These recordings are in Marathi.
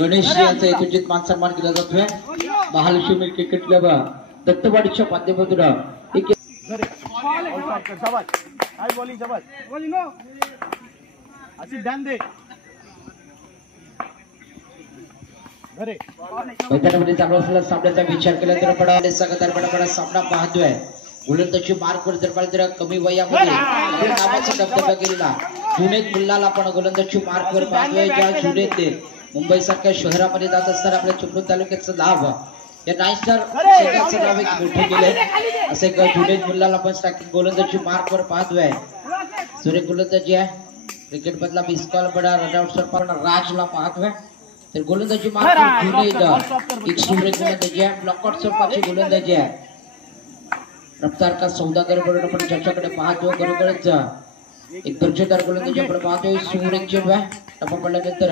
गणेश यांचा यथोचित मान सन्मान केला जातोय। महालक्ष्मी क्रिकेट क्लब दत्तवाडीच्या माध्यमातून एक मैदानामध्ये चालू असलेला सामन्याचा विचार केला तर बडा सामना पाहतोय। गोलंदाजी मार्कवर जर कमी वयामध्ये नावाचा दबदबा केलेला जुनेद मुल्लाला पण गोलंदाजी मार्कवर पाहतोय। ज्या जुनेद मुंबई सारख्या शहरामध्ये जात असताना आपल्या चिपळूण तालुक्याचं नाव या नाईस्टार संघाचं नाव एक मोठे केले। असे एक जुनेद मुल्लाला पण स्ट्रायकिंग गोलंदाजी मार्कवर पाहतोय। सूर्य गोलंदाजी आहे क्रिकेट मधला मिस कॉल बडा रनआउट सरपार राजला पाहतोय। तर गोलंदाजी मार्कवर जुनेद एक सूर्य गोलंदाजी आहे। ब्लॉकआउट सरपारची गोलंदाजी आहे। रफ्तार का सौदागर बरोबर आपण ज्याच्याकडे पाहतो बरोबरच एक दर्जेदार गोलंदाजी आपण पाहतोय। सूर्य चेंडू आहे टप्पा पडल्यानंतर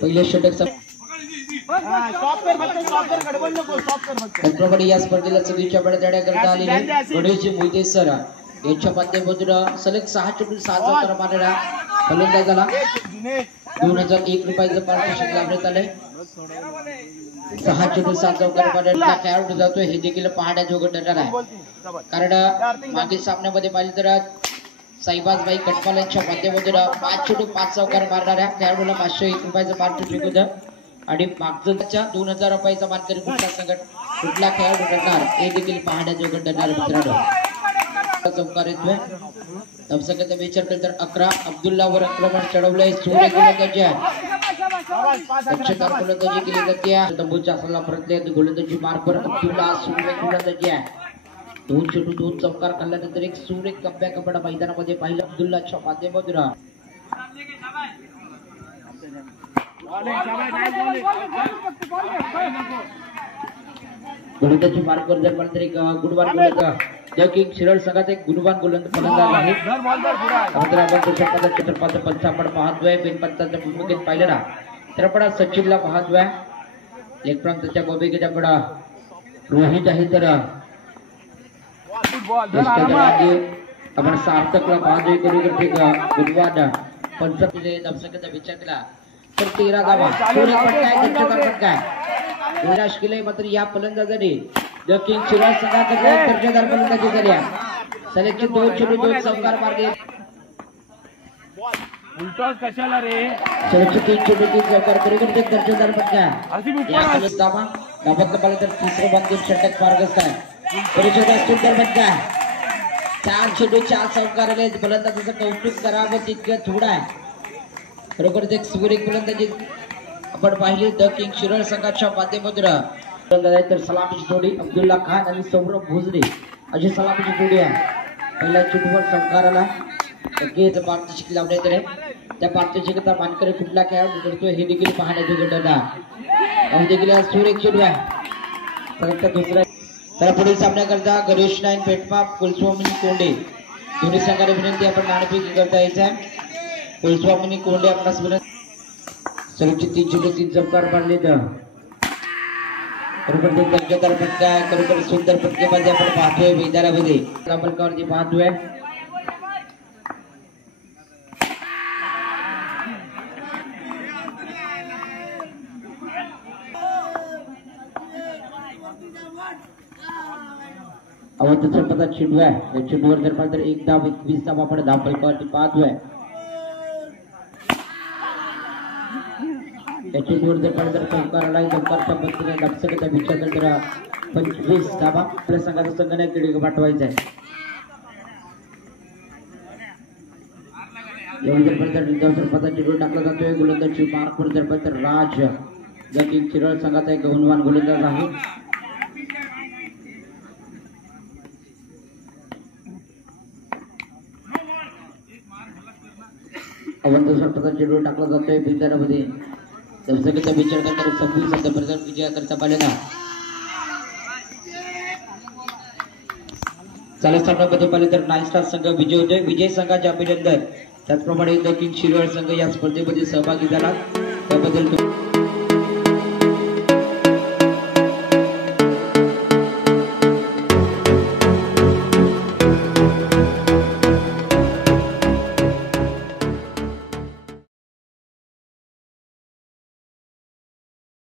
पहिले षटक त्याचप्रमाणे या स्पर्धेला सगळीच्या बळदाड्या करता आलेली गणेशजी मोहिते सर यांच्या माध्यमातून सलग 6 चेंडू 6 चौकार मारणारा फलंदाजाला 2001 रुपयाचं पारितोषिक लाभण्यात आलंय। 6 चेंडू 7 चौकार मारणारा खेळाडू जातोय हे देखील पाहण्याजोगं ठरणार आहे। कारण मागील सामन्यामध्ये पाहिलं तर साईबाजबाई कटपाल यांच्या माध्यमातून 5 चेंडू 5 चौकार मारणाऱ्या खेळाडूला 501 रुपयाचं पारितोषिक होतं आणि मागच्या 2000 रुपयाचा मानकरी कुठला खेळाडू ठरणार हे देखील पाहण्याजोगं ठरणार मित्रांनो। चौकार येतोय तबसकत विचार केला तर 11 अब्दुल्लावर आक्रमण चढवलंय। सूर्य गोलंदाजी दक्षतार गोलंदाजी केली जाते। तंबूच्या सल्ला परतले गोलंदाजी मार्कवर अब्दुल्ला सूर्य गोलंदाजी आहे। 2 चेंडू 2 चौकार खाल्ल्यानंतर एक सूर्य कमबॅक आपण मैदानामध्ये पाहिलं अब्दुल्लाच्या माध्यमातून। गोलंदाजी मार्कवर जर पण एक गुणवान गोलंदाज शिरळ संघात एक गुणवान फलंदाज आहे। चित्रपटाचा पंच आपण पाहतोय बिनपंचाच्या भूमिकेत पाहिलं ना तर आपण सचिनला पाहतोय। लेग प्रांताच्या भूमिकेत आपण रोहित आहे तर आपण सार्थकला पाहतोय गुणवान पंचाचे दर्शकाचा विचार केला तर 13 धावा निराश केले। मात्र या फलंदाजाने दक्षिण शिराळ संघाचा दर्जेदार फलंदाजी झाली। सलगचे 2 चेंडू 2 चौकार मारले। उलटा कशाला रे सलगचे 3 चेंडू 3 चौकार बरोबर एक दर्जेदार फटका या फलंदाजा गावातलं पाहिलं तर तिसरं बंद षटक मार्गस्थ आहे। परिचय सुंदर फटका 4 चेंडू 4 चौकार आले। फलंदाजाचं कौतुक करावं तितकं थोडं आहे। बरोबर एक सूर्य फलंदाजी आपण पाहिली द किंग शिरळ संघाच्या माध्यमातून तर सलामीची जोडी अब्दुल्ला खान आणि सौरभ भोजने अशी सलामीची जोडी आहे। पहिल्या चेंडूवर चौकाराला पारितोषिक लावण्यात आले। त्या पारितोषिकाचा मानकरी कुठला खेळाडू करतोय हे देखील पाहण्याजोगं ठरणार देखील सूर्य चेंडू आहे। दुसरा तर पुढील सामन्याकरता गणेश नाईन पेटमा कुलस्वामी कोंडे दोन्ही संघाला विनंती आपण नाणेफेकी करता यायचं आहे। कुलस्वामी कोंडे आपणास विनंती सलगचे 3 चेंडू 3 चौकार मारले तर बरोबर दर्जेदार फटका बरोबर सुंदर फटकेबाजी आपण पाहतोय मैदानामध्ये फलकावरती पाहतोय। अवध संपदा चेंडू आहे चेंडूवर जर पाहिलं तर 1 धाव 21 धाव आपण धाव फलकावरती पाहतोय। चेंडूवर जर पाहिलं तर चौकाराला चौकारच्या पद्धतीने दक्षतेचा विचार तर 25 धावा आपल्या संघाचा संघाने क्रीडा पाठवायचा आहे। चेंडू टाकला जातोय गोलंदाजी मार्कवर जर पाहिलं तर राज दक्षिण शिरळ संघाचा एक गुणवान गोलंदाज आहे। अवंत स्वतःचा चेंडू टाकला जातोय मैदानामध्ये दर्शकाचा विचार करता 26 सध्यापर्यंत विजयाकरता पाहिलेला चालू सामन्यामध्ये पाहिले तर नाईस्टार संघ विजय होतोय। विजय संघाचे अभिनंदन। त्याचप्रमाणे दक्षिण शिरवळ संघ या स्पर्धेमध्ये सहभागी झाला त्याबद्दल